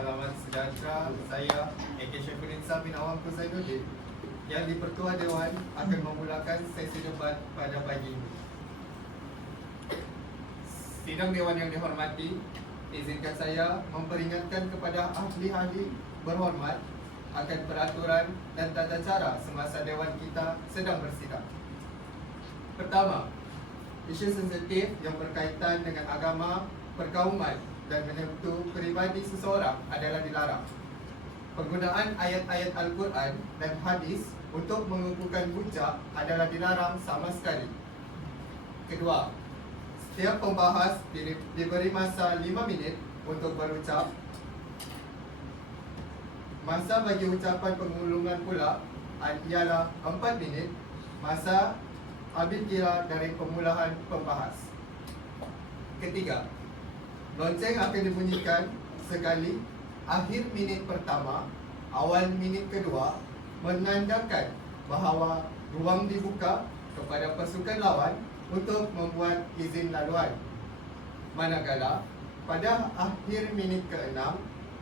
Salaman sejahtera. Saya AK Syafirin Sah bin Awam Zainuddin yang di-Pertua Dewan akan memulakan sesi debat pada pagi ini. Sidang Dewan yang dihormati, izinkan saya memperingatkan kepada ahli-ahli berhormat akan peraturan dan tata cara semasa Dewan kita sedang bersidang. Pertama, isu sensitif yang berkaitan dengan agama, perkauman dan menyentuh peribadi seseorang adalah dilarang. Penggunaan ayat-ayat Al-Quran dan hadis untuk mengukuhkan hujah adalah dilarang sama sekali. Kedua, setiap pembahas diberi masa 5 minit untuk berucap. Masa bagi ucapan pengulungan pula ialah 4 minit. Masa ambil kira dari permulaan pembahas. Ketiga, lonceng akan dibunyikan sekali akhir minit pertama, awal minit kedua, menandakan bahawa ruang dibuka kepada pasukan lawan untuk membuat izin laluan. Manakala pada akhir minit ke-6,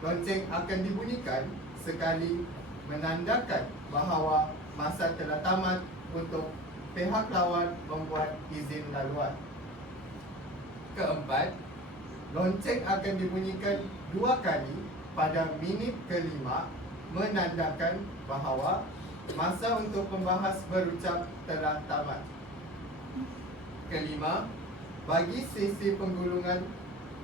lonceng akan dibunyikan sekali menandakan bahawa masa telah tamat untuk pihak lawan membuat izin laluan. Keempat, lonceng akan dibunyikan 2 kali pada minit ke-5 menandakan bahawa masa untuk pembahas berucap telah tamat. Kelima, bagi sesi penggulungan,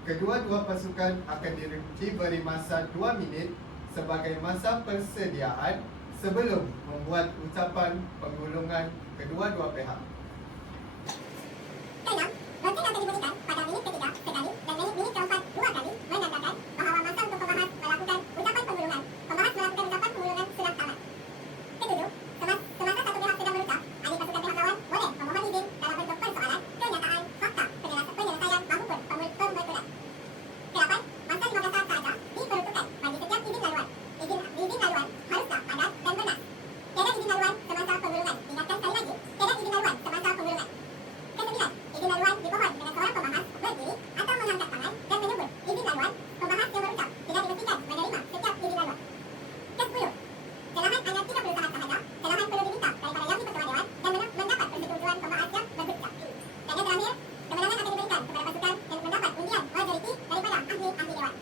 kedua-dua pasukan akan diberi masa 2 minit sebagai masa persediaan sebelum membuat ucapan penggulungan kedua-dua pihak. Keenam, lonceng akan dibunyikan pada minit ke-3 sekali dan minit ke-4 2 kali menandakan bahawa masa untuk pembahas melakukan ucapan penggulungan sudah tamat. Ketujuh, semasa satu pihak sedang berucap, ahli pasukan pihak lawan boleh memohon izin dalam bentuk persoalan, kenyataan, fakta, penyelesaian maupun pembetulan. Kedelapan, masa 15 saat sahaja diperuntukkan bagi setiap izin laluan. Izin laluan haruslah padat dan benar. Tiada izin laluan semasa penggulungan. Ingatkan sekali lagi, tiada izin laluan semasa penggulungan. Kesembilan, izin laluan dimohon dengan seorang pembahas berdiri atau mengangkat tangan dan menyebut izin laluan. Pembahas yang berucap tidak dipastikan menerima setiap izin laluan. Kesepuluh, celahan hanya 30 saat sahaja. Celahan perlu diminta daripada yang di-Pertua Dewan dan mendapat persetujuan pembahas yang berucap. Dan yang terakhir, kemenangan akan diberikan kepada pasukan yang mendapat undian majoriti daripada ahli-ahli Dewan.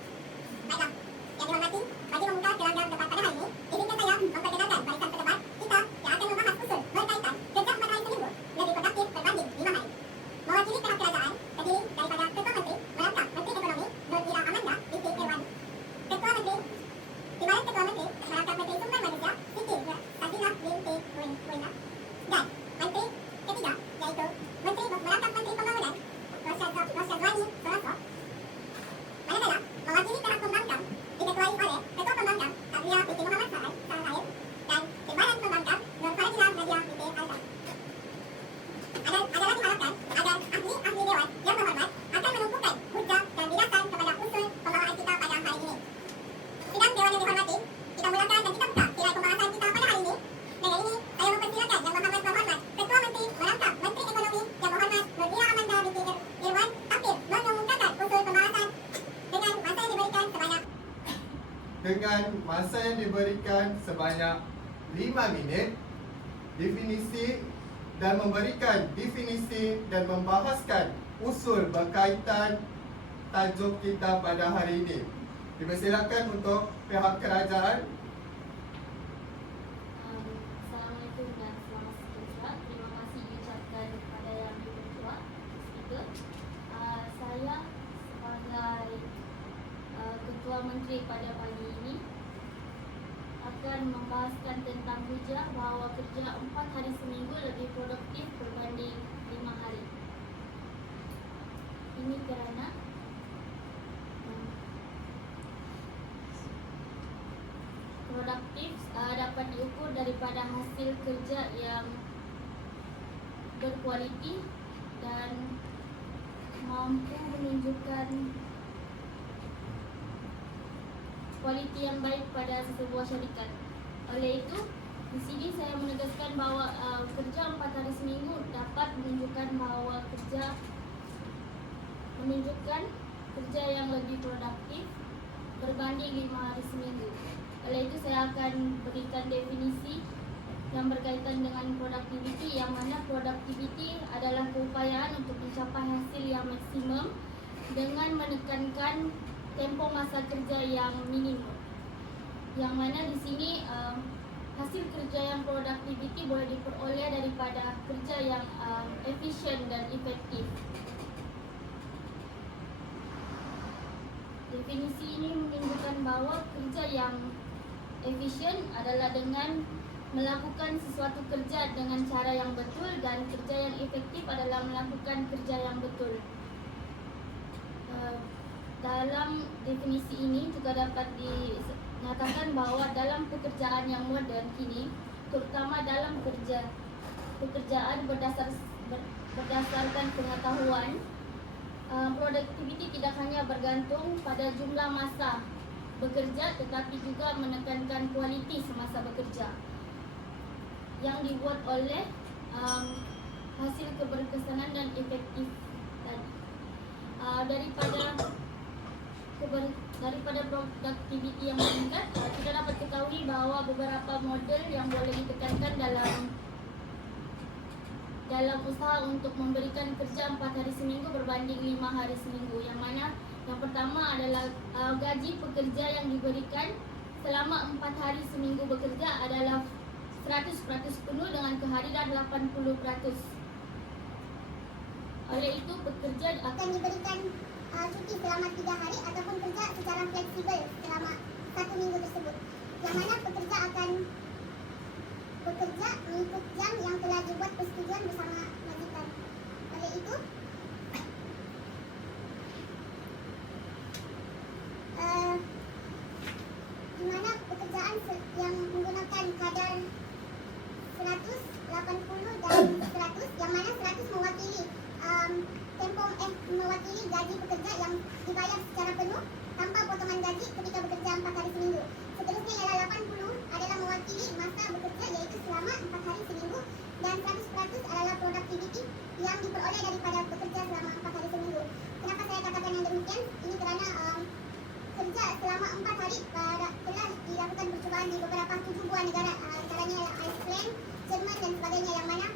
Baiklah, yang dihormati, bagi membuka gelanggang debat pada hari ini, izinkan saya memperkenalkan barisan pedebat kita yang akan membahas usul berkaitan kerja 4 hari seminggu lebih produktif berbanding 5 hari. Mewakili pihak kerajaan, terdiri daripada Ketua Menteri, Merangkap Menteri Ekonomi, Nur Ira Amanda binti Irwan. Ketua Menteri, Timbalan Ketua Menteri, Merangkap Menteri Sumber Manusia, Siti Sazinah binti Wina. Dan Menteri ketiga, iaitu Merangkap Menteri Pembangunan, Rosyadwani Suroso. Manakala, mewakili pihak pembangkang, diketuai oleh Ketua Pembangkang, Abdullah binti Muhammad Sahair, dan Timbalan Pembangkang, Nur Faridillah Nadia binti Alta. Adalah diharapkan agar ahli-ahli Dewan yang berhormat akan menumpukan hujah dan bidasar kepada usul pembawaan kita pada hari ini. Sidang Dewan yang dihormati, kita mulakan dan kita buka tirai pembahasan kita pada hari ini. Dengan ini, saya mempersilakan Yang Berhormat Ketua Menteri Merangkap Menteri Ekonomi Yang Berhormat Nur Ira Amanda binti Irwan tampil mengumumkan usul pembahasan dengan masa yang diberikan sebanyak Dengan masa yang diberikan sebanyak 5 minit, definisi dan memberikan definisi dan membahaskan usul berkaitan tajuk kita pada hari ini. Dipersilakan untuk pihak kerajaan. Assalamualaikum dan selamat sejahtera. Terima kasih diucapkan kepada Yang di-Pertua Speaker. Saya sebagai Ketua Menteri pada pagi ini akan membahaskan tentang hujah bahawa kerja 4 hari seminggu lebih produktif berbanding 5 hari. Ini kerana produktif dapat diukur daripada hasil kerja yang berkualiti dan mampu menunjukkan kualiti yang baik pada sebuah syarikat. Oleh itu, di sini saya menegaskan bahawa kerja 4 hari seminggu dapat menunjukkan bahawa kerja yang lebih produktif berbanding berbanding 5 hari seminggu. Oleh itu saya akan berikan definisi yang berkaitan dengan productivity, yang mana productivity adalah keupayaan untuk mencapai hasil yang maksimum dengan menekankan tempoh masa kerja yang minimum. Yang mana di sini hasil kerja yang productivity boleh diperoleh daripada kerja yang efisien dan efektif. Definisi ini menunjukkan bahawa kerja yang efisien adalah dengan melakukan sesuatu kerja dengan cara yang betul, dan kerja yang efektif adalah melakukan kerja yang betul. Dalam definisi ini juga dapat dinyatakan bahawa dalam pekerjaan yang moden kini, terutama dalam pekerjaan berdasarkan pengetahuan, productivity tidak hanya bergantung pada jumlah masa bekerja, tetapi juga menekankan kualiti semasa bekerja yang dibuat oleh hasil keberkesanan dan efektif tadi. Daripada productivity yang meningkat, kita dapat ketahui bahawa beberapa model yang boleh ditekankan dalam usaha untuk memberikan kerja 4 hari seminggu berbanding 5 hari seminggu. Yang mana yang pertama adalah gaji pekerja yang diberikan selama 4 hari seminggu bekerja adalah 100% penuh dengan kehadiran 80%. Oleh itu pekerja Akan diberikan cuti selama 3 hari ataupun kerja secara fleksibel selama 1 minggu tersebut. Yang mana pekerja akan bekerja mengikut jam yang telah dibuat persetujuan bersama majikan. Oleh itu, di mana pekerjaan yang menggunakan kadar 100, 80 dan 100, yang mana 100 mewakili mewakili gaji pekerja yang dibayar secara penuh tanpa potongan gaji ketika bekerja 4 hari seminggu. Seterusnya ialah 80 adalah mewakili masa bekerja iaitu selama 4 hari seminggu, dan 100% adalah productivity yang diperoleh daripada bekerja selama 4 hari seminggu. Kenapa saya katakan yang demikian? Ini kerana kerja selama 4 hari telah dilakukan percubaan di beberapa 7 buah negara, antaranya ialah Iceland, Jerman dan sebagainya, yang mana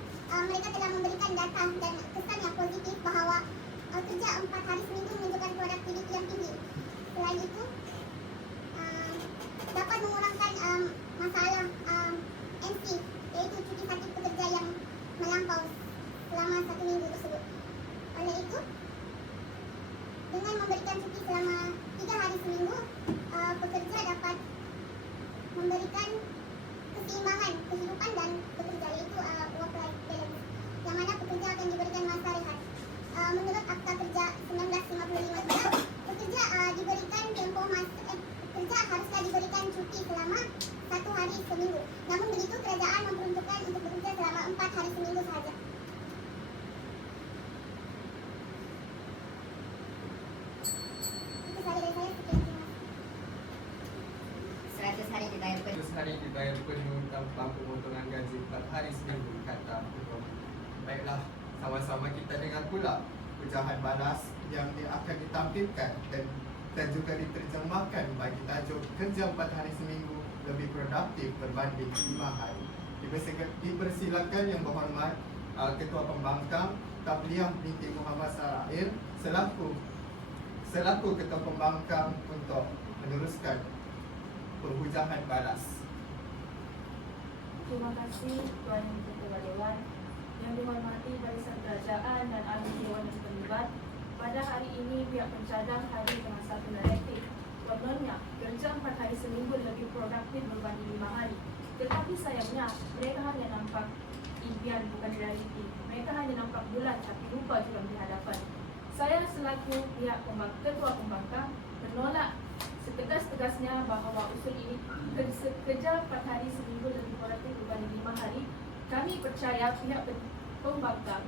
mereka telah memberikan data dan kesan yang positif bahawa kerja 4 hari seminggu menunjukkan produktiviti yang tinggi. Selain itu, dapat mengurangkan masalah MC, iaitu cuti sakit pekerja yang melampau selama 1 minggu tersebut. Oleh itu, dengan memberikan cuti selama 3 hari seminggu, pekerja dapat memberikan keseimbangan kehidupan dan bekerja, iaitu work-life balance, yang mana pekerja akan diberikan masa rehat. Menurut Akta Kerja 1955 juga, pekerja diberikan pekerja haruslah diberikan cuti selama 1 hari seminggu. Namun begitu, kerajaan memperuntukkan untuk bekerja selama 4 hari seminggu sahaja. Itu sahaja dari saya. Sekian, terima kasih. 100 hari dibayar penuh. 100 hari dibayar penuh tanpa pemotongan gaji 4 hari seminggu, kata Ketua. Baiklah, sama-sama kita dengar pula ucapan balas yang akan ditampilkan dan juga diterjemahkan bagi tajuk kerja 4 hari seminggu lebih produktif berbanding 5 hari. Dipersilakan Yang Berhormat Ketua Pembangkang Tabliah binti Muhammad Sarail selaku Ketua Pembangkang untuk meneruskan perhujahan balas. Terima kasih Tuan Ketua Dewan, yang dihormati barisan kerajaan dan ahli dewan yang terlibat. Pada hari ini pihak pencadang hadir dengan satu naratif. Kononnya, kerja 4 hari seminggu lebih produktif berbanding 5 hari. Tetapi sayangnya, mereka hanya nampak impian bukan realiti. Mereka hanya nampak bulat tapi lupa juga di hadapan. Saya selaku pihak Ketua Pembangkang menolak setegas-tegasnya bahawa usul ini kerja 4 hari seminggu lebih produktif berbanding 5 hari. Kami percaya pihak Pembangkang,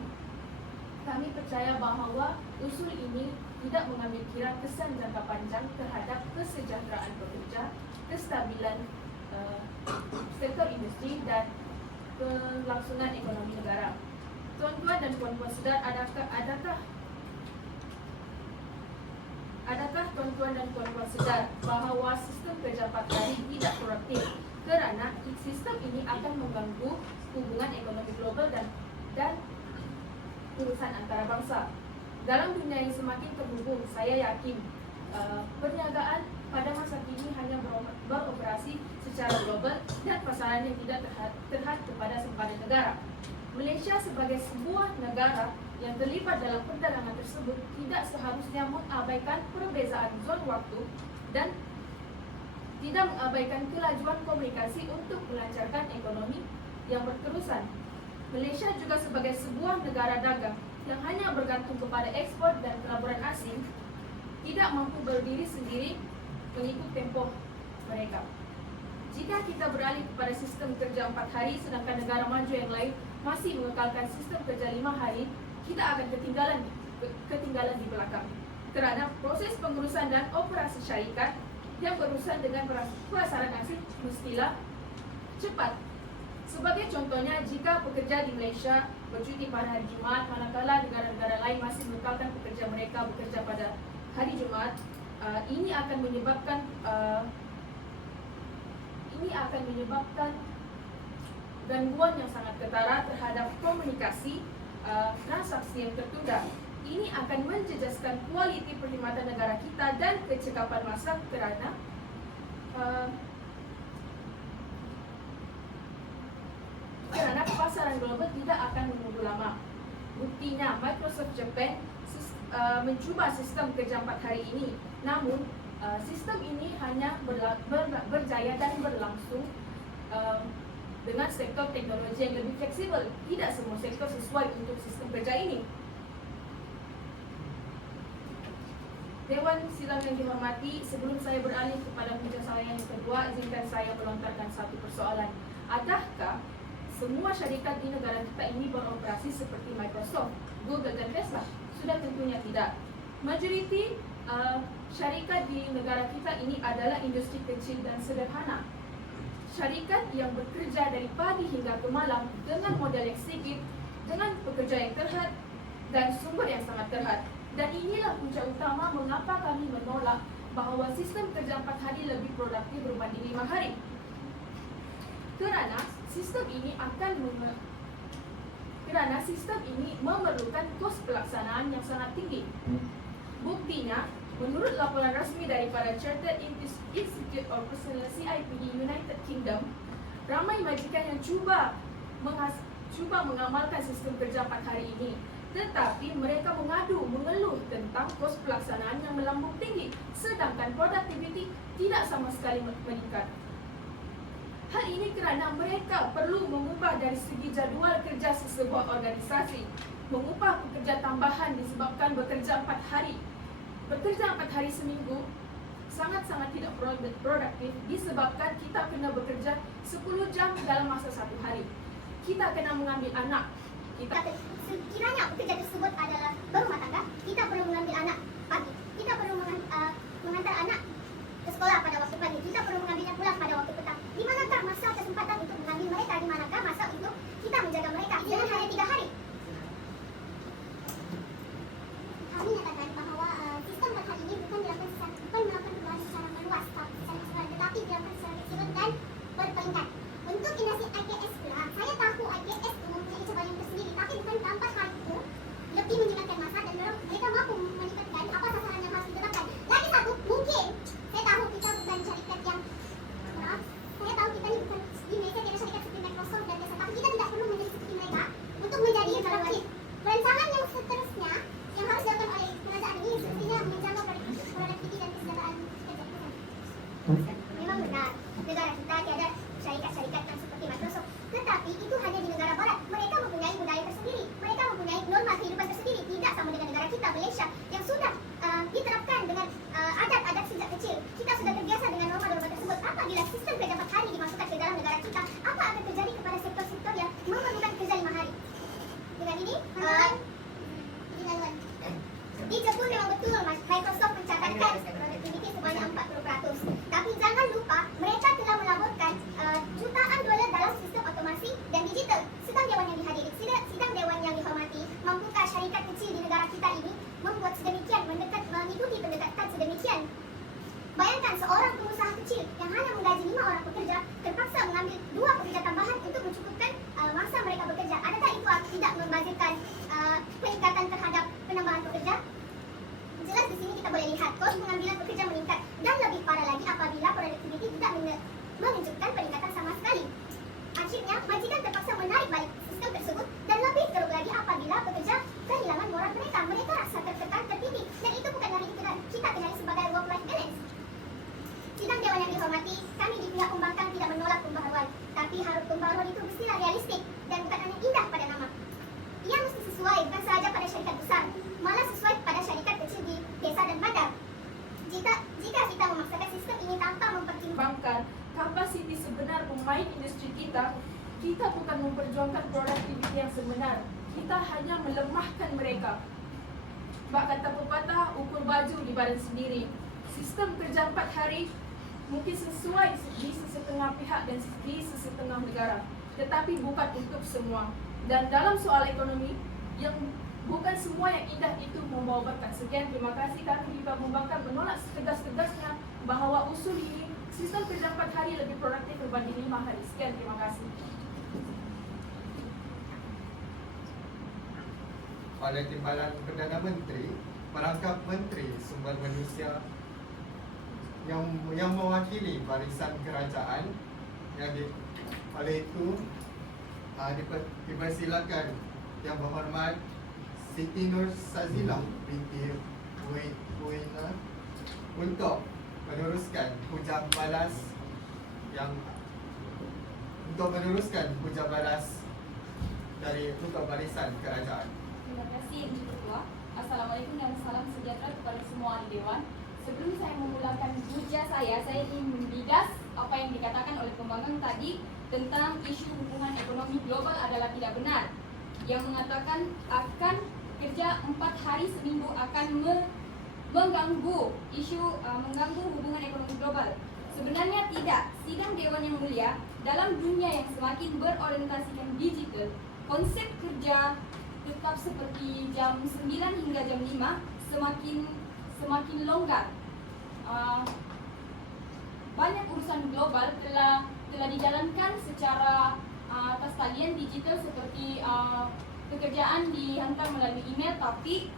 kami percaya bahawa usul ini tidak mengambil kira kesan jangka panjang terhadap kesejahteraan pekerja, kestabilan sektor industri dan kelangsungan ekonomi negara. Tuan-tuan dan puan-puan sedar, Adakah tuan-tuan dan puan-puan sedar bahawa sistem kerja 4 hari tidak produktif kerana sistem ini akan mengganggu hubungan ekonomi global dan urusan antarabangsa. Dalam dunia yang semakin terhubung, saya yakin perniagaan pada masa kini hanya beroperasi secara global dan pasaran yang tidak terhad kepada sempadan negara. Malaysia sebagai sebuah negara yang terlibat dalam perdagangan tersebut tidak seharusnya mengabaikan perbezaan zon waktu dan tidak mengabaikan kelajuan komunikasi untuk melancarkan ekonomi yang berterusan. Malaysia juga sebagai sebuah negara dagang yang hanya bergantung kepada ekspor dan pelaburan asing tidak mampu berdiri sendiri mengikut tempoh mereka. Jika kita beralih kepada sistem kerja 4 hari sedangkan negara maju yang lain masih mengekalkan sistem kerja 5 hari, kita akan ketinggalan di belakang. Kerana proses pengurusan dan operasi syarikat yang berurusan dengan pasaran asing mestilah cepat. Sebagai contohnya, jika pekerja di Malaysia bercuti pada hari Jumaat, manakala negara-negara lain masih mengekalkan pekerja mereka bekerja pada hari Jumaat, ini akan menyebabkan gangguan yang sangat ketara terhadap komunikasi transaksi yang tertunda. Ini akan menjejaskan kualiti perkhidmatan negara kita dan kecekapan masa kerana pasaran global tidak akan menunggu lama. Buktinya, Microsoft Japan mencuba sistem kerja 4 hari ini. Namun, sistem ini hanya berjaya dan berlangsung dengan sektor teknologi yang lebih fleksibel. Tidak semua sektor sesuai untuk sistem kerja ini. Dewan Sidang yang dihormati, sebelum saya beralih kepada punca saya yang kedua, izinkan saya melontarkan satu persoalan. Adakah semua syarikat di negara kita ini beroperasi seperti Microsoft, Google dan Tesla? Sudah tentunya tidak. Majoriti syarikat di negara kita ini adalah industri kecil dan sederhana. Syarikat yang bekerja dari pagi hingga ke malam dengan modal yang sedikit, dengan pekerja yang terhad dan sumber yang sangat terhad. Dan inilah punca utama mengapa kami menolak bahawa sistem kerja 4 hari lebih produktif berbanding 5 hari. Kerana sistem ini memerlukan kos pelaksanaan yang sangat tinggi. Buktinya, menurut laporan rasmi daripada Chartered Institute of Personnel CIPD United Kingdom, ramai majikan yang cuba mengamalkan sistem kerja 4 hari ini. Tetapi mereka mengeluh tentang kos pelaksanaan yang melambung tinggi, sedangkan produktiviti tidak sama sekali meningkat. Hal ini kerana mereka perlu mengubah dari segi jadual kerja sesebuah organisasi. Mengubah pekerja tambahan disebabkan bekerja 4 hari. Bekerja 4 hari seminggu sangat-sangat tidak produktif disebabkan kita kena bekerja 10 jam dalam masa 1 hari. Kita kena mengambil anak. Sekiranya pekerja tersebut adalah berumah tangga, kita perlu mengambil anak pagi. Kita perlu mengantar anak ke sekolah pada waktu pagi. Kita perlu mengambilnya pulang pada waktu petang. Di manakah masa kesempatan untuk mengambil mereka? Di manakah masa untuk kita menjaga mereka? Dengan hanya 3 hari. Kami nyatakan bahawa sistem 4 hari ini bukan melakukan perubahan secara meluas, tetapi dilakukan secara fleksibel dan berperingkat. Untuk industri IKS pula, saya tahu IKS itu mempunyai cabaran tersendiri, tapi bukan tanpa hal itu lebih menjimatkan masa dan mereka mampu meningkatkan apa sasaran yang harus ditetapkan. Lagi satu, mungkin saya tahu kita bukan syarikat yang saya tahu kita ni bukan di Malaysia tiada syarikat seperti Microsoft dan Tesla, tapi kita tidak perlu menjadi seperti mereka untuk menjadi produktif. Perancangan yang seterusnya yang harus dilakukan oleh kerajaan ini sepertinya menjaga produktiviti dan kesejahteraan pekerja. Memang benar, negara kita tiada syarikat-syarikat yang seperti Microsoft. Tetapi itu hanya di negara barat. Mereka mempunyai budaya tersendiri. Mereka mempunyai norma kehidupan tersendiri. Tidak sama dengan negara kita, Malaysia, yang sudah diterapkan dengan adat-adat sejak kecil. Kita sudah terbiasa dengan norma-norma tersebut. Apabila sistem kerja 4 hari dimasukkan ke dalam negara kita, apa akan terjadi kepada sektor-sektor yang memerlukan kerja 5 hari? Dengan ini, di Jepun memang betul Microsoft mencatatkan produktiviti sebanyak 40%. Tapi jangan lupa mereka telah melaburkan jutaan dolar dalam sistem otomasi dan digital. Sidang Dewan yang dihadiri, sidang Dewan yang dihormati, mampukah syarikat kecil di negara kita ini membuat sedemikian mengikuti pendekatan sedemikian mengambil 2 pekerja tambahan untuk mencukupkan masa mereka bekerja. Adakah itu tidak membazirkan peningkatan terhadap penambahan pekerja? Jelas di sini kita boleh lihat kos pengambilan pekerja meningkat, dan lebih parah lagi apabila produktiviti tidak menunjukkan peningkatan sama sekali. Akhirnya, majikan terpaksa menarik balik sistem tersebut, dan lebih teruk lagi apabila pekerja kehilangan moral mereka. Mereka rasa tertekan, tertitik, dan itu bukan lagi kita kenali sebagai work-life balance. Sidang Dewan yang dihormati, kami di pihak pembangkang tidak menolak pembaharuan, tapi harus pembaharuan itu mestilah realistik dan bukan hanya indah pada nama. Ia mesti sesuai bukan sahaja pada syarikat besar, malah sesuai pada syarikat kecil di desa dan bandar. Jika kita memaksakan sistem ini tanpa mempertimbangkan Kapasiti sebenar pemain industri kita bukan memperjuangkan produktiviti yang sebenar. Kita hanya melemahkan mereka. Bak kata pepatah, ukur baju di badan sendiri. Sistem kerja 4 hari mungkin sesuai di sesetengah pihak dan di sesetengah negara, tetapi bukan untuk semua. Dan dalam soal ekonomi, yang bukan semua yang indah itu membawa berkat. Sekian, terima kasih. Kami di Pembangkang menolak setegas-tegasnya bahwa usul ini sistem kerja 4 hari lebih produktif berbanding 5 hari. Sekian, terima kasih. Oleh Timbalan Perdana Menteri, merangkap Menteri Sumber Manusia yang mewakili barisan kerajaan, oleh itu dipersilakan Yang Berhormat Siti Nur Sazilah binti Buina untuk meneruskan hujah balas dari untuk barisan kerajaan. Terima kasih Ibu Ketua. Assalamualaikum dan salam sejahtera kepada semua ahli Dewan. Sebelum saya memulakan hujah saya ingin membidas apa yang dikatakan oleh pembangkang tadi tentang isu hubungan ekonomi global adalah tidak benar. Yang mengatakan akan kerja 4 hari seminggu akan mengganggu hubungan ekonomi global. Sebenarnya tidak. Sidang Dewan yang mulia, dalam dunia yang semakin berorientasikan digital, konsep kerja tetap seperti jam 9 hingga jam 5 semakin longgar. Banyak urusan global telah dijalankan secara atas talian digital seperti pekerjaan dihantar melalui email, tapi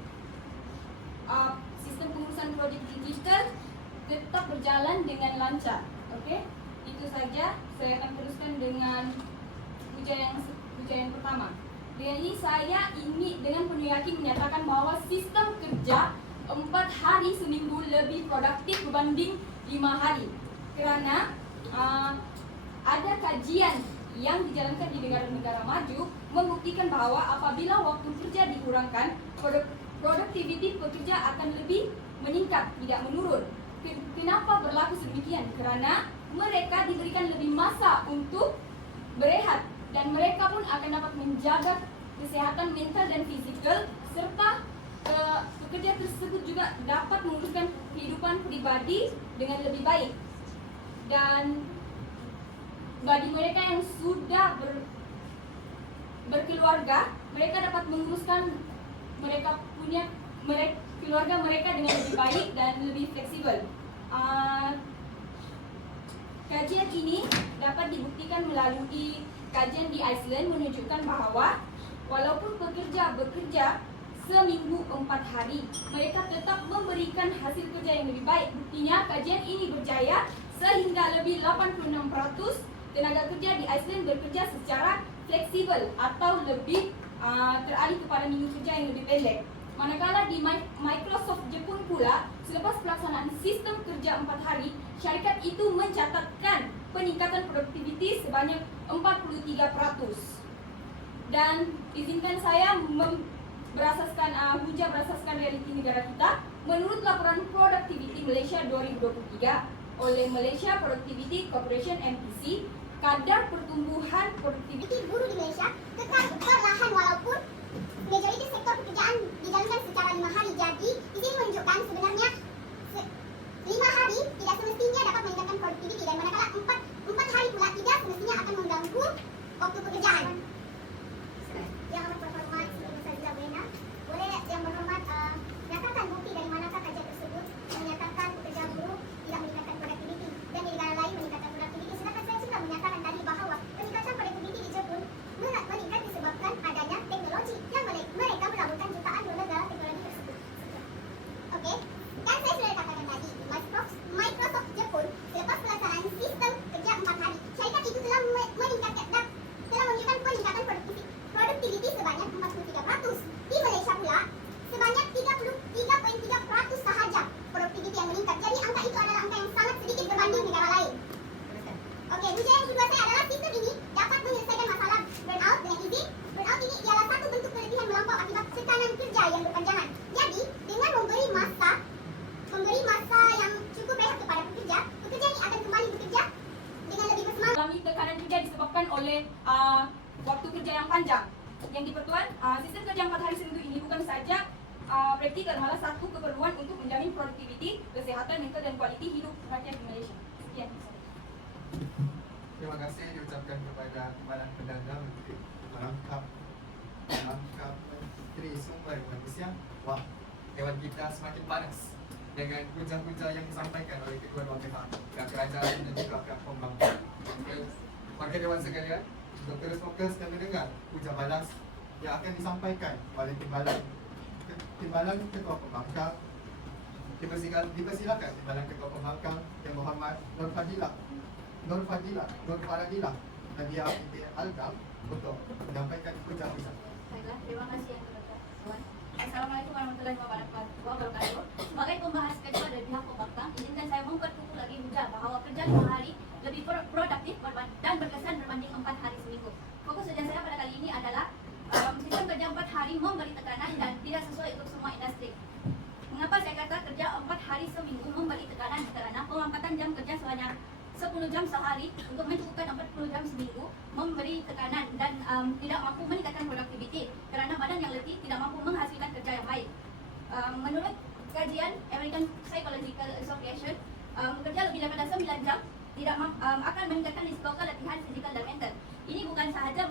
sistem pengurusan projek digital tetap berjalan dengan lancar. Okey, itu saja. Saya akan teruskan dengan hujah yang pertama. Dengan ini saya dengan penuh yakin menyatakan bahwa sistem kerja 4 hari seminggu lebih produktif berbanding 5 hari. Kerana ada kajian yang dijalankan di negara-negara maju membuktikan bahwa apabila waktu kerja dikurangkan, produktiviti pekerja akan lebih meningkat, tidak menurun. Kenapa berlaku sedemikian? Kerana mereka diberikan lebih masa untuk berehat dan mereka pun akan dapat menjaga kesehatan mental dan fizikal, serta pekerja tersebut juga dapat menguruskan kehidupan pribadi dengan lebih baik. Dan bagi mereka yang sudah berkeluarga, mereka dapat menguruskan keluarga mereka dengan lebih baik dan lebih fleksibel. Kajian ini dapat dibuktikan melalui kajian di Iceland menunjukkan bahwa walaupun pekerja bekerja seminggu 4 hari, mereka tetap memberikan hasil kerja yang lebih baik. Buktinya kajian ini berjaya sehingga lebih 86% tenaga kerja di Iceland bekerja secara fleksibel atau lebih teralih kepada minggu kerja yang lebih pendek. Manakala di Microsoft Jepun pula, selepas pelaksanaan sistem kerja 4 hari, syarikat itu mencatatkan peningkatan produktiviti sebanyak 43%. Dan izinkan saya berasaskan realiti negara kita. Menurut laporan Productivity Malaysia 2023 oleh Malaysia Productivity Corporation MPC, kadar pertumbuhan produktiviti buruh di Malaysia tetap perlahan walaupun majoriti sektor pekerjaan dijalankan secara 5 hari. Jadi, di sini menunjukkan sebenarnya 5 hari tidak semestinya dapat meningkatkan produktiviti, dan manakala 4 hari pula tidak semestinya akan mengganggu waktu pekerjaan. Yang amat berhormat Siti Sazilah Buena, boleh Yang Berhormat nyatakan bukti dari manakah kajian tersebut menyatakan pekerja buruh tidak meningkatkan produktiviti dan di negara lain meningkatkan produktiviti, sedangkan saya sudah menyatakan tadi bahawa Okey, ujian yang kedua saya adalah sistem ini dapat menyelesaikan masalah burnout dengan izin. Burnout ini ialah satu bentuk keletihan melampau akibat tekanan kerja yang berpanjangan. Jadi, dengan memberi masa yang cukup rehat kepada pekerja, pekerja ini akan kembali bekerja dengan lebih bersemangat. Mengalami tekanan kerja disebabkan oleh waktu kerja yang panjang. Yang diperluan, sistem kerja 4 hari seminggu ini bukan saja praktikal, malah satu keperluan untuk menjamin produktiviti, kesehatan mental dan kualiti hidup rakyat di Malaysia. Sekian. Terima kasih diucapkan kepada Timbalan Perdana Menteri Merangkap Menteri Sumber Manusia. Wah, Dewan kita semakin panas dengan hujah-hujah yang disampaikan oleh kedua-dua pihak, pihak kerajaan dan juga pihak pembangkang. Maka Dewan sekalian, untuk terus fokus dan mendengar hujah balas yang akan disampaikan oleh Timbalan Ketua Pembangkang. Dipersilakan Timbalan Ketua Pembangkang Yang Berhormat Nur Fadilah Nadia binti Algam untuk menyampaikan hujah-hujah. Baiklah, terima kasih yang berkawan. Assalamualaikum warahmatullahi wabarakatuh. Sebagai pembahas kedua dari pihak pembangkang, izinkan saya memperkukuh lagi hujah bahawa kerja 5 hari lebih produktif dan berkesan berbanding 4 hari seminggu. Fokus hujah saya pada kali ini adalah sistem kerja 4 hari memberi tekanan dan tidak sesuai untuk semua industri. Mengapa saya kata kerja 4 hari seminggu memberi tekanan? Kerana pengangkatan jam kerja sebanyak 10 jam sehari untuk mencukupkan 40 jam seminggu memberi tekanan dan tidak mampu meningkatkan produktiviti kerana badan yang letih tidak mampu menghasilkan kerja yang baik. Menurut kajian American Psychological Association, kerja lebih daripada 9 jam tidak akan meningkatkan risiko keletihan fizikal dan mental. Ini bukan sahaja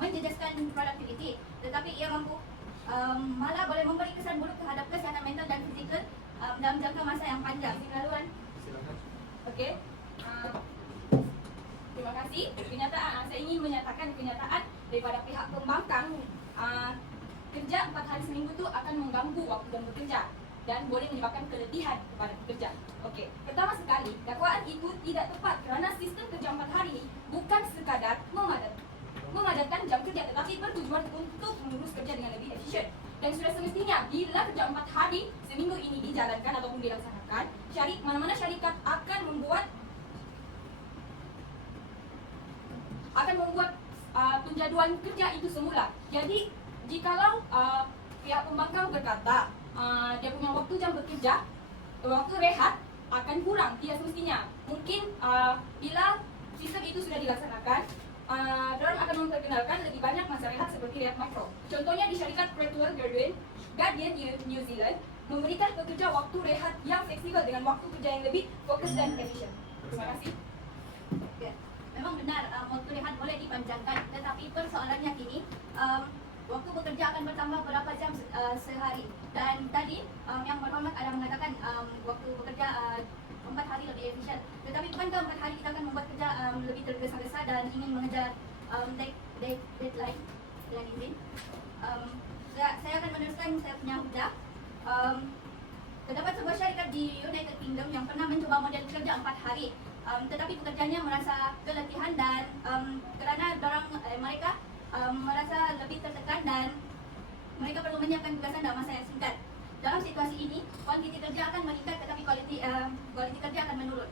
menjejaskan produktiviti, tetapi ia mampu malah boleh memberi kesan buruk terhadap kesihatan mental dan fizikal dalam jangka masa yang panjang. Silakan. Okey. Terima kasih. Saya ingin menyatakan kenyataan daripada pihak pembangkang, kerja 4 hari seminggu itu akan mengganggu waktu jam bekerja dan boleh menyebabkan keletihan kepada pekerja. Okey. Pertama sekali, dakwaan itu tidak tepat kerana sistem kerja 4 hari ini bukan sekadar memadatkan jam kerja tetapi bertujuan untuk mengurus kerja dengan lebih efisien. Dan sudah semestinya bila kerja 4 hari seminggu ini dijalankan ataupun dilaksanakan, mana-mana syarikat akan membuat penjaduan kerja itu semula. Jadi jikalau pihak pembangkang berkata dia punya waktu jam bekerja, waktu rehat akan kurang, tidak semestinya. Mungkin bila sistem itu sudah dilaksanakan, diorang akan memperkenalkan lebih banyak masa rehat seperti rehat makro. Contohnya di syarikat Perpetual Guardian di New Zealand memberikan pekerja waktu rehat yang fleksibel dengan waktu kerja yang lebih fokus dan efisien. Terima kasih. Ya. Memang benar waktu rehat boleh dipanjangkan, tetapi persoalannya kini waktu bekerja akan bertambah berapa jam sehari. Dan tadi yang berhormat ada mengatakan waktu bekerja 4 hari lebih efisien. Tetapi bukankah 4 hari kita akan membuat kerja lebih tergesa-gesa dan ingin mengejar deadline dengan izin. Saya akan meneruskan saya punya hujah. Terdapat sebuah syarikat di United Kingdom yang pernah mencoba model kerja 4 hari. Tetapi pekerjanya merasa keletihan dan kerana mereka merasa lebih tertekan dan mereka perlu menyiapkan tugasan dalam masa yang singkat. Dalam situasi ini, kuantiti kerja akan meningkat tetapi kualiti kerja akan menurun.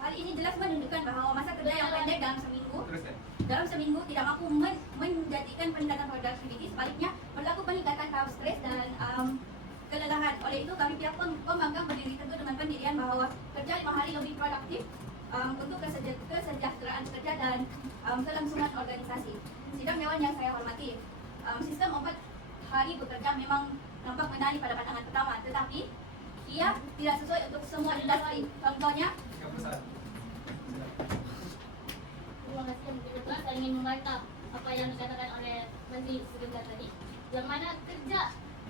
Hal ini jelas menunjukkan bahawa masa kerja yang pendek dalam seminggu tidak mampu menjadikan peningkatan produktiviti, sebaliknya berlaku peningkatan tahap stres dan kelelahan. Oleh itu, kami pihak pembangkang berdiri teguh dengan pendirian bahawa kerja 5 hari lebih produktif untuk kesejahteraan pekerja dan kelangsungan organisasi. Sidang Dewan yang saya hormati, sistem 4 hari bekerja memang nampak menarik pada pandangan pertama, tetapi ia tidak sesuai untuk semua industri. Contohnya, terima kasih Menteri Ketua. Saya ingin membantah apa yang dikatakan oleh Menteri sebentar tadi, yang mana kerja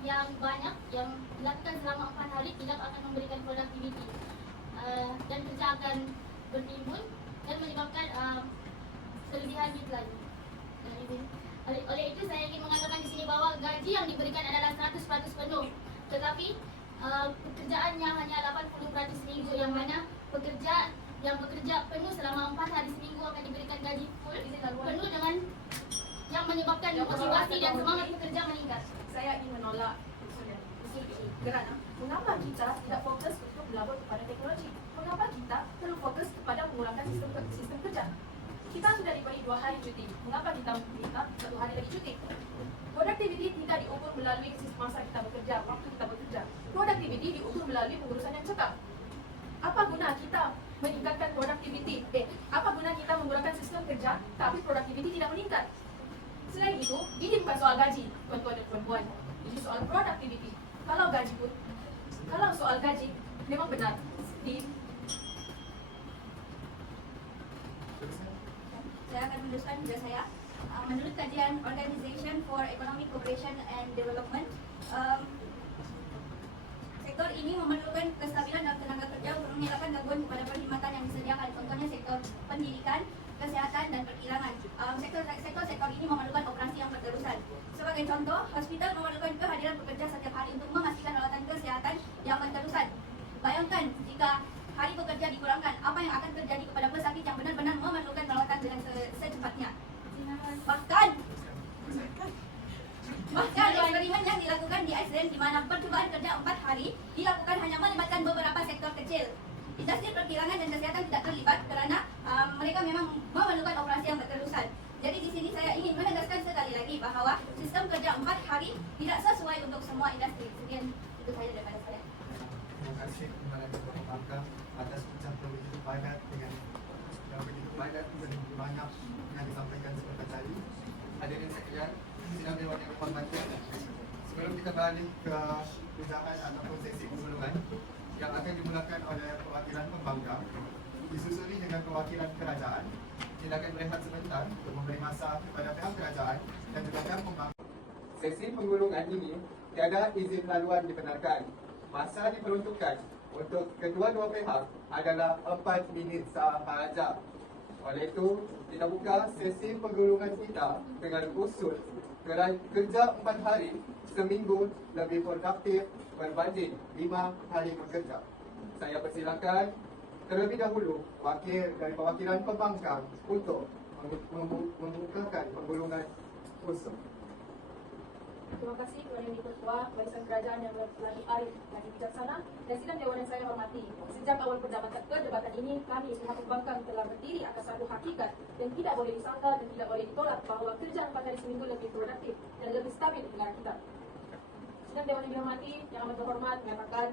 yang banyak yang dilakukan selama 4 hari tidak akan memberikan produktiviti dan kerja akan bertimbun dan menyebabkan kelebihan deadline. Oleh itu saya ingin mengatakan di sini bahawa gaji yang diberikan adalah 100% penuh, tetapi pekerjaannya hanya 80% seminggu, yang mana pekerja yang bekerja penuh selama 4 hari seminggu akan diberikan gaji full penuh dengan yang menyebabkan motivasi dan semangat pekerja meningkat. Saya ingin menolak usul ini kerana mengapa kita tidak fokus untuk berlabur kepada teknologi? Mengapa kita perlu fokus kepada 2 hari cuti. Mengapa kita minta 1 hari lagi cuti? Productivity tidak diukur melalui masa kita bekerja, waktu kita bekerja. Productivity diukur melalui pengurusan yang cekap. Apa guna kita meningkatkan productivity? Apa guna kita menggunakan sistem kerja tapi productivity tidak meningkat? Selain itu, ini bukan soal gaji, tuan-tuan dan puan-puan. Ini soal productivity. Kalau gaji pun, kalau soal gaji memang benar di Saya akan meneruskan juga saya. Menurut kajian Organization for Economic Cooperation and Development, sektor ini memerlukan kestabilan dalam tenaga kerja untuk mengelakkan gangguan kepada perkhidmatan yang disediakan. Contohnya sektor pendidikan, kesehatan, dan perkilangan. Sektor ini memerlukan operasi yang berterusan. Sebagai contoh, hospital memerlukan kehadiran pekerja setiap hari untuk memastikan rawatan kesehatan yang berterusan. Bayangkan jika hari bekerja dikurangkan, apa yang akan terjadi kepada pesakit yang benar-benar memerlukan perawatan dengan secepatnya. Bahkan eksperimen yang dilakukan di Iceland di mana percobaan kerja 4 hari dilakukan hanya melibatkan beberapa sektor kecil. Industri perkilangan dan kesehatan tidak terlibat karena mereka memang memerlukan operasi yang berterusan. Jadi di sini saya ingin menegaskan sekali lagi bahwa sistem kerja 4 hari tidak sesuai untuk semua industri. Sekian itu saja daripada saya. Terima kasih kepada Ketua Bangka atas ucapan begitu padat dengan yang begitu padat dan banyak yang disampaikan seperti tadi. Hadirin sekalian, sidang dewan yang dihormati. Sebelum kita balik ke ucapan ataupun sesi penggulungan yang akan dimulakan oleh perwakilan pembangga, disusuli dengan perwakilan kerajaan, kita akan berehat sebentar untuk memberi masa kepada pihak kerajaan dan juga pihak pembangga. Sesi penggulungan ini tiada izin laluan dibenarkan. Masa diperuntukkan untuk kedua-dua pihak adalah 4 minit sahaja. Oleh itu, kita buka sesi penggulungan kita dengan usul kerja 4 hari seminggu lebih produktif berbanding 5 hari bekerja. Saya persilakan terlebih dahulu wakil dari perwakilan pembangkang untuk membukakan penggulungan usul. Terima kasih kepada Yang Di-Pertua, Barisan Kerajaan yang lebih arif dan bijaksana, dan sidang dewan yang saya hormati. Sejak awal perdebatan ini, kami pihak pembangkang telah berdiri atas satu hakikat yang tidak boleh disangkal dan tidak boleh ditolak bahwa kerja 4 hari seminggu lebih produktif dan lebih stabil di negara kita. Sidang dewan yang dihormati, yang amat terhormat mengatakan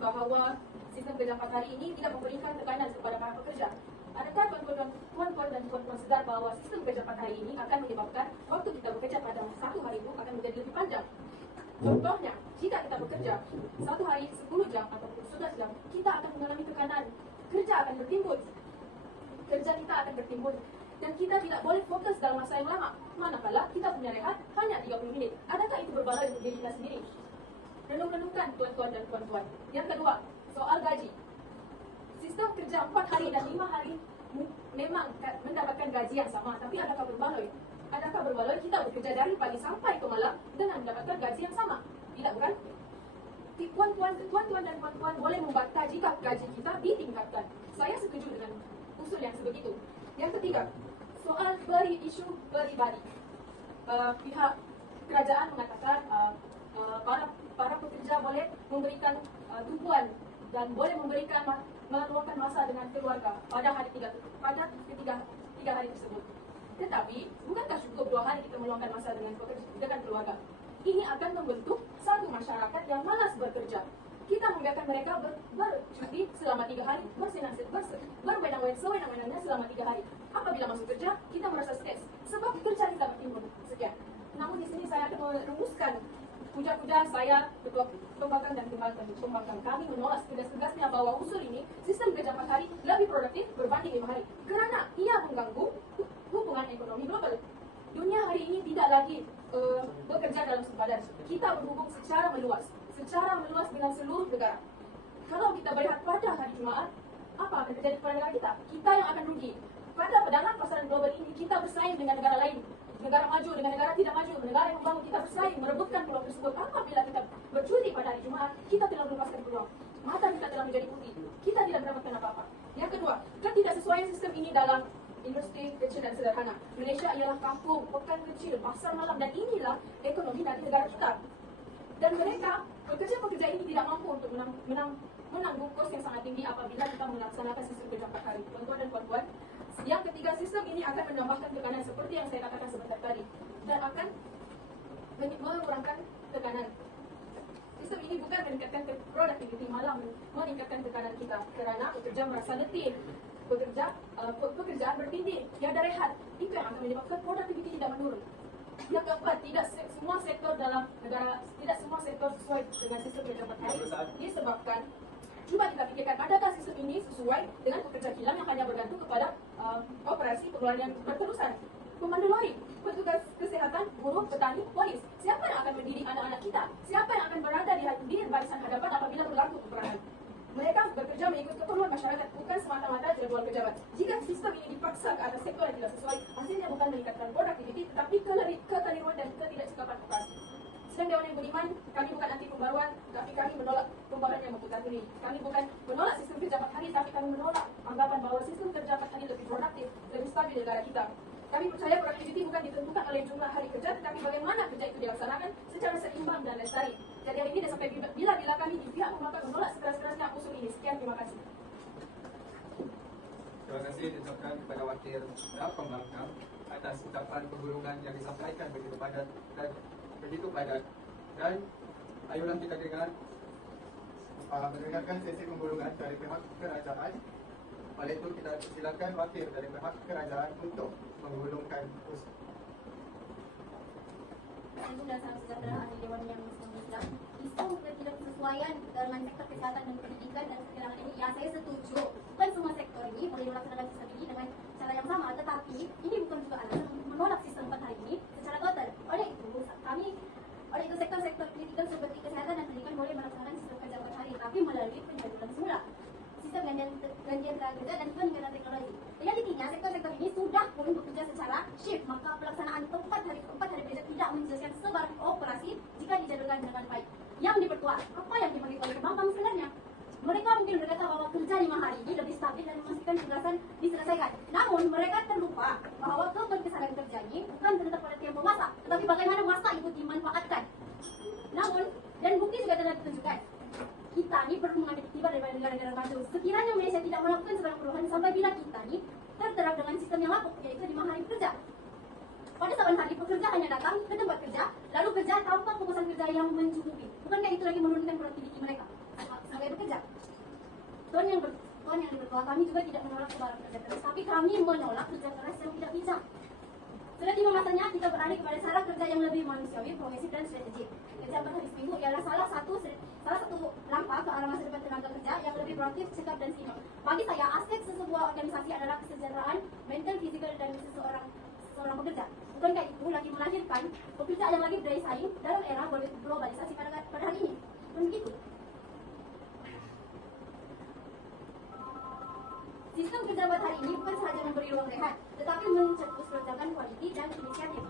bahwa sistem kerja 4 hari ini tidak memberikan tekanan kepada para pekerja. Adakah tuan-tuan dan puan-puan sedar bahwa sistem kerja 4 hari ini akan menyebabkan waktu kita bekerja pada 1 hari itu akan menjadi lebih panjang? Contohnya, jika kita bekerja 1 hari 10 jam ataupun 11 jam, kita akan mengalami tekanan. Kerja akan bertimbun. Kerja kita akan bertimbun. Dan kita tidak boleh fokus dalam masa yang lama. Manakala kita punya rehat hanya 30 menit. Adakah itu berbaloi untuk diri kita sendiri? Renung-renungkan tuan-tuan dan puan-puan. Yang kedua, soal gaji. Sistem kerja 4 hari dan 5 hari memang mendapatkan gaji yang sama, tapi adakah berbaloi? Adakah berbaloi kita bekerja dari pagi sampai ke malam dengan mendapatkan gaji yang sama? Tidak, bukan? Tuan-tuan dan puan-puan boleh membantah jika gaji kita ditingkatkan. Saya setuju dengan usul yang sebegitu. Yang ketiga, soal isu peribadi. Pihak kerajaan mengatakan para pekerja boleh memberikan tumpuan dan boleh meluangkan masa dengan keluarga pada tiga hari tersebut. Tetapi bukankah cukup 2 hari kita meluangkan masa dengan keluarga? Ini akan membentuk satu masyarakat yang malas bekerja. Kita membiarkan mereka bercuti selama 3 hari, berwenang-wenangnya selama 3 hari. Apabila masuk kerja, kita merasa stres sebab kerja kita bertimbun. Sekian. Namun di sini saya akan merumuskan puja-puja saya, Ketua Pembangkang dan Pembangkang. Kami menolak tegas-tegasnya bahwa usul ini sistem kerja 4 hari lebih produktif berbanding 5 hari kerana ia mengganggu hubungan ekonomi global. Dunia hari ini tidak lagi bekerja dalam sempadan. Kita berhubung secara meluas dengan seluruh negara. Kalau kita melihat pada hari Jumaat, apa akan terjadi kepada negara kita? Kita yang akan rugi. Dalam pasaran global ini kita bersaing dengan negara lain. Negara maju dengan negara tidak maju, negara yang membangun, kita bersaing merebutkan peluang tersebut. Apabila kita bercuti pada hari Jumaat, kita telah melepaskan peluang. Mata kita telah menjadi putih. Kita tidak mendapatkan apa-apa. Yang kedua, ketidaksesuaian sistem ini dalam industri kecil dan sederhana. Malaysia ialah kampung, pekan kecil, pasar malam, dan inilah ekonomi dari negara kita. Dan mereka, pekerja-pekerja ini tidak mampu untuk menanggung kos yang sangat tinggi apabila kita melaksanakan sistem kerja 4 hari. Tuan-tuan dan puan-puan, yang ketiga, ketiga, sistem ini akan menambahkan tekanan seperti yang saya katakan sebentar tadi dan akan mengurangkan tekanan. Sistem ini bukan meningkatkan produktiviti, malah meningkatkan tekanan kita kerana pekerja merasa letih, pekerjaan bertindih, tiada rehat. Itu yang akan menyebabkan produktiviti tidak menurun. Yang keempat, tidak semua sektor dalam negara, tidak semua sektor sesuai dengan sistem kerja 4 hari. Disebabkan, cuba kita pikirkan, adakah sistem ini sesuai dengan pekerja kilang yang hanya bergantung kepada operasi pengeluaran yang berterusan? Pemandu lori, petugas kesehatan, buruh, petani, polis. Siapa yang akan mendidik anak-anak kita? Siapa yang akan berada di barisan hadapan apabila berlaku peperangan? Mereka bekerja mengikut keperluan masyarakat, bukan semata-mata jadual pejabat. Jika sistem ini dipaksa ke atas sektor yang tidak sesuai, hasilnya bukan meningkatkan produktiviti, tetapi kekeliruan dan ketidakcakapan operasi. Sedang Dewan yang Budiman, kami bukan anti pembaruan, tapi kami menolak pembaruan yang memutar diri. Kami bukan menolak sistem kerja 4 hari, tapi kami menolak anggapan bahwa sistem kerja 4 hari lebih produktif, lebih stabil di negara kita. Kami percaya produktiviti bukan ditentukan oleh jumlah hari kerja, tetapi bagaimana kerja itu dilaksanakan secara seimbang dan lestari. Jadi hari ini dan sampai bila-bila kami di pihak pemakai menolak sekeras-kerasnya usul ini. Sekian, terima kasih. Terima kasih diucapkan kepada Wakil Pembangkang atas ucapan penggulungan yang disampaikan begitu padat dan ayolah kita mendengarkan sesi penggulungan dari pihak kerajaan. Oleh itu kita silakan wakil dari pihak kerajaan untuk menggulungkan usul. Assalamualaikum dan salam sejahtera ahli Dewan yang Islam. Isu ketidaksesuaian dengan sektor kesehatan dan pendidikan dan sekarang ini, ya saya setuju. Bukan semua sektor ini boleh melaksanakan sistem ini dengan cara yang sama, tetapi ini bukan juga alasan untuk menolak sistem 4 hari ini secara total. Oleh itu sektor-sektor kritikal seperti kesehatan dan pendidikan boleh melaksanakan sistem kerja 4 hari, tapi melalui penjadwalan semula, sistem gantian kerja dan peningkatan teknologi. Realitinya sektor-sektor ini sudah pun bekerja secara shift, maka pelaksanaan 4 hari kerja tidak menjelaskan sebarang operasi jika dijadwalkan dengan baik. Yang diperkuat, apa yang dipanggil oleh pembangkang sebenarnya? Mereka mungkin berkata bahwa kerja 5 hari ini lebih stabil dan memastikan tugasan diselesaikan. Namun mereka terlupa bahwa keberkesanan kerja ini bukan terletak pada tempoh masa, tetapi bagaimana masa itu dimanfaatkan. Namun, dan bukti juga telah ditunjukkan, kita ini perlu mengambil iktibar daripada negara-negara maju. Sekiranya Malaysia tidak melakukan sebarang perubahan sampai bila kita ini terterap dengan sistem yang lapuk, yaitu 5 hari bekerja. Pada 7 hari pekerja hanya datang ke tempat kerja, lalu kerja tanpa fokusan kerja yang mencukupi. Bukankah itu lagi menurunkan produktiviti mereka sebagai bekerja? Tuan yang dipertua, kami juga tidak menolak sebarang kerja keras, tapi kami menolak kerja keras yang tidak bijak. Sudah tiba masanya kita beralih kepada cara kerja yang lebih manusiawi, progresif dan strategik. Kerja 4 hari seminggu ialah salah satu langkah ke arah masa depan tenaga kerja yang lebih proaktif, cekap dan simak. Bagi saya, aspek sesebuah organisasi adalah kesejahteraan mental, fizikal dan seseorang pekerja. Bukankah itu lagi melahirkan pekerja yang lagi berdaya saing dalam era globalisasi pada hari ini? Bukan begitu? Sistem kerja 4 hari ini bukan sahaja memberi ruang rehat, tetapi mencetus perjalanan kualiti dan inisiatif.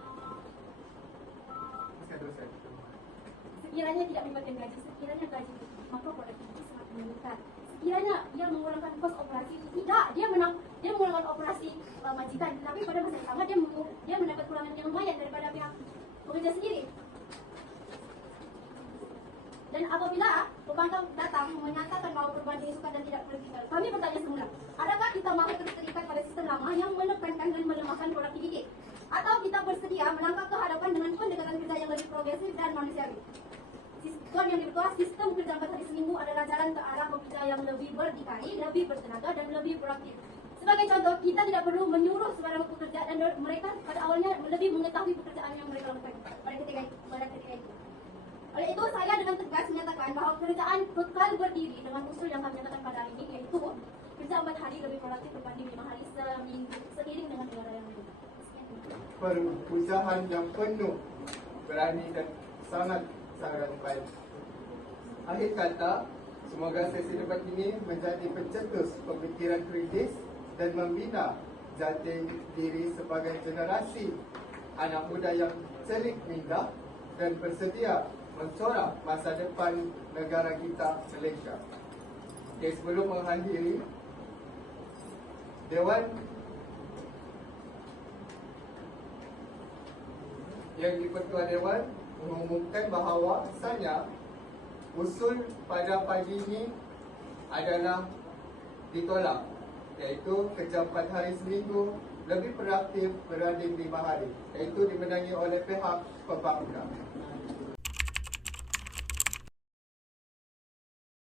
Sekiranya tidak melibatkan gaji, sekiranya gaji maka produktiviti semakin meningkat. Sekiranya dia mengurangkan kos operasi, tidak, dia mengurangkan operasi majikan, tetapi pada masa yang sama dia mendapat kurangan yang lumayan daripada pihak pekerja sendiri. Dan apabila pembangkang datang menyatakan bahwa perubahan diisukan dan tidak politikal, kami bertanya semula, adakah kita mahu terus terikat pada sistem lama yang menekankan dan melemahkan produktiviti? Atau kita bersedia melangkah ke hadapan dengan pendekatan kerja yang lebih progresif dan manusiawi? Tuan yang dipertua, sistem kerja 4 hari seminggu adalah jalan ke arah pekerja yang lebih berdikari, lebih bertenaga dan lebih proaktif. Sebagai contoh, kita tidak perlu menyuruh sebarang pekerja dan mereka pada awalnya lebih mengetahui pekerjaan yang mereka lakukan pada ketika itu. Oleh itu, saya dengan tegas menyatakan bahawa kerajaan kekal berdiri dengan usul yang kami nyatakan pada hari ini, yaitu kerja 4 hari lebih produktif berbanding 5 hari seminggu, seiring dengan negara yang lain. Perusahaan yang penuh, berani dan sangat baik. Akhir kata, semoga sesi debat ini menjadi pencetus pemikiran kritis dan membina jati diri sebagai generasi anak muda yang celik minda dan bersedia mencorak masa depan negara kita Malaysia. Okay, sebelum mengakhiri, Dewan yang di-Pertua Dewan mengumumkan bahawasanya usul pada pagi ini adalah ditolak iaitu kerja 4 hari seminggu, lebih produktif berbanding 5 hari, iaitu dimenangi oleh pihak pembangunan.